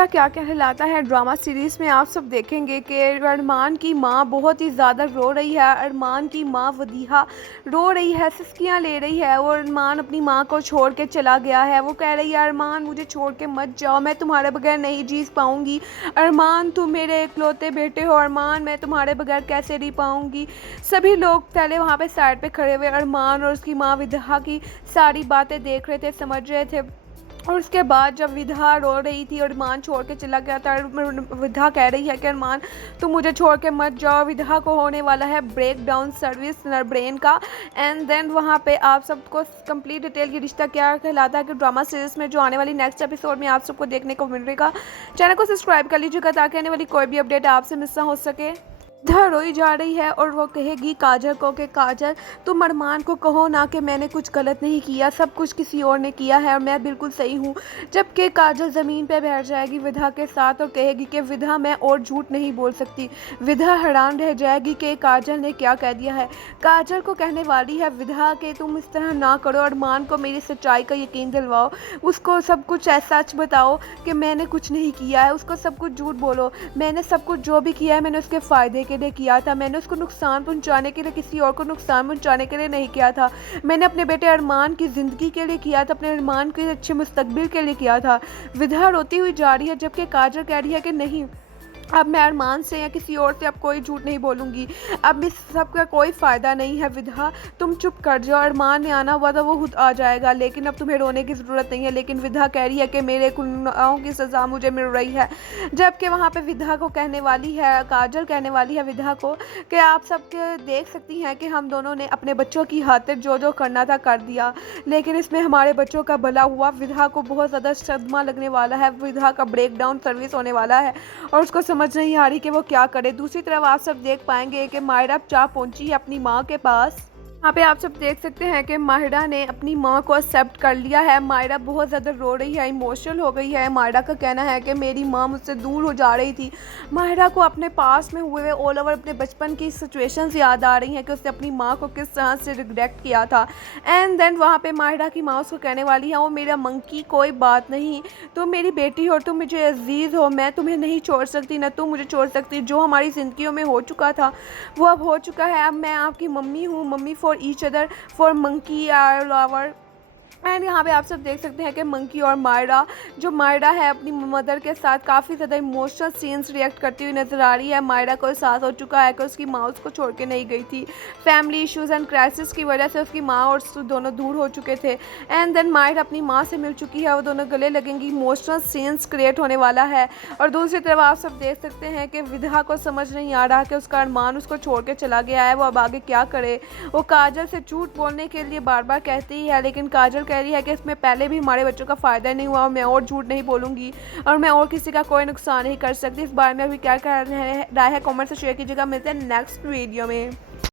रिश्ता क्या कहलाता है ड्रामा सीरीज़ में आप सब देखेंगे कि अरमान की माँ बहुत ही ज़्यादा रो रही है। अरमान की माँ वदीहा रो रही है, सिसकियाँ ले रही है और अरमान अपनी माँ को छोड़ के चला गया है। वो कह रही है, अरमान मुझे छोड़ के मत जाओ, मैं तुम्हारे बगैर नहीं जी पाऊँगी। अरमान तुम मेरे इकलौते बेटे हो, अरमान मैं तुम्हारे बगैर कैसे रह पाऊँगी। सभी लोग पहले वहाँ पे साइड पे खड़े हुए अरमान और उसकी माँ विदहा की सारी बातें देख रहे थे, समझ रहे थे। और उसके बाद जब विधा रो रही थी और अरमान छोड़ के चला गया था, विधा कह रही है कि अरमान तुम मुझे छोड़ के मत जाओ। विधा को होने वाला है ब्रेक डाउन सर्विस ब्रेन का। एंड देन वहाँ पे आप सबको कंप्लीट डिटेल ये रिश्ता क्या कहलाता है कि ड्रामा सीरीज़ में जो आने वाली नेक्स्ट एपिसोड में आप सबको देखने को मिलेगा। चैनल को सब्सक्राइब कर लीजिएगा ताकि आने वाली कोई भी अपडेट आपसे मिस ना हो सके। विधा रोई जा रही है और वो कहेगी काजल को कि काजल तुम अरमान को कहो ना कि मैंने कुछ गलत नहीं किया, सब कुछ किसी और ने किया है और मैं बिल्कुल सही हूँ। जबकि काजल ज़मीन पे बैठ जाएगी विधा के साथ और कहेगी कि विधा मैं और झूठ नहीं बोल सकती। विधा हैरान रह जाएगी कि काजल ने क्या कह दिया है। काजल को कहने वाली है विधा कि तुम इस तरह ना करो, अरमान को मेरी सच्चाई का यकीन दिलवाओ, उसको सब कुछ ऐसा सच बताओ कि मैंने कुछ नहीं किया है, उसको सब कुछ झूठ बोलो। मैंने सब कुछ जो भी किया है मैंने उसके फ़ायदे के लिए किया था, मैंने उसको नुकसान पहुंचाने के लिए, किसी और को नुकसान पहुंचाने के लिए नहीं किया था। मैंने अपने बेटे अरमान की ज़िंदगी के लिए किया था, अपने अरमान के अच्छे मुस्तकबिल के लिए किया था। विधा रोती हुई जा रही है जबकि काजल कह रही है कि नहीं, अब मैं अरमान से या किसी और से अब कोई झूठ नहीं बोलूँगी, अब इस सब का कोई फ़ायदा नहीं है। विधा तुम चुप कर जाओ, अरमान ने आना हुआ था वो खुद आ जाएगा, लेकिन अब तुम्हें रोने की ज़रूरत नहीं है। लेकिन विधा कह रही है कि मेरे गुनाहों की सज़ा मुझे मिल रही है। जबकि वहाँ पे विधा को कहने वाली है, काजल कहने वाली है विधा को कि आप सब देख सकती हैं कि हम दोनों ने अपने बच्चों की खातिर जो जो करना था कर दिया, लेकिन इसमें हमारे बच्चों का भला हुआ। विधा को बहुत ज़्यादा सदमा लगने वाला है, विधा का ब्रेक डाउन सर्विस होने वाला है और उसको समझ नहीं आ रही कि वो क्या करे। दूसरी तरफ आप सब देख पाएंगे कि मायरा जा पहुंची है अपनी माँ के पास। यहाँ पे आप सब देख सकते हैं कि माहिरा ने अपनी माँ को एक्सेप्ट कर लिया है। मायरा बहुत ज़्यादा रो रही है, इमोशनल हो गई है। मायरा का कहना है कि मेरी माँ मुझसे दूर हो जा रही थी। माहिरा को अपने पास में हुए ऑल ओवर अपने बचपन की सिचुएशंस याद आ रही हैं कि उसने अपनी माँ को किस तरह से रिग्रेट किया था। एंड देन वहाँ पे माहिरा की माँ उसको कहने वाली है, वो मेरा मंकी कोई बात नहीं, तुम मेरी बेटी हो, तुम मुझे अजीज़ हो, मैं तुम्हें नहीं छोड़ सकती, ना तुम मुझे छोड़ सकती। जो हमारी ज़िंदगियों में हो चुका था वो अब हो चुका है। अब मैं आपकी मम्मी हूँ, mummy for each other, for monkey are lover. And यहाँ पे आप सब देख सकते हैं कि मंकी और मायरा, जो मायरा है अपनी मदर के साथ काफ़ी ज़्यादा इमोशनल सीन्स रिएक्ट करती हुई नज़र आ रही है। मायरा को एहसास हो चुका है कि उसकी माँ उसको छोड़ के नहीं गई थी। फैमिली इश्यूज़ एंड क्राइसिस की वजह से उसकी माँ और दोनों दूर हो चुके थे। एंड देन मायरा अपनी माँ से मिल चुकी है, वो दोनों गले लगेंगी, इमोशनल सीन्स क्रिएट होने वाला है। और दूसरी तरफ आप सब देख सकते हैं कि विधा को समझ नहीं आ रहा कि उसका अरमान उसको छोड़ के चला गया है, वो अब आगे क्या करे। वो काजल से झूठ बोलने के लिए बार बार कहती है, लेकिन काजल कह रही है कि इसमें पहले भी हमारे बच्चों का फ़ायदा नहीं हुआ और मैं और झूठ नहीं बोलूँगी और मैं और किसी का कोई नुकसान नहीं कर सकती। इस बारे में अभी क्या कर रहे हैं राय है कमेंट से शेयर कीजिएगा। मिलते हैं नेक्स्ट वीडियो में।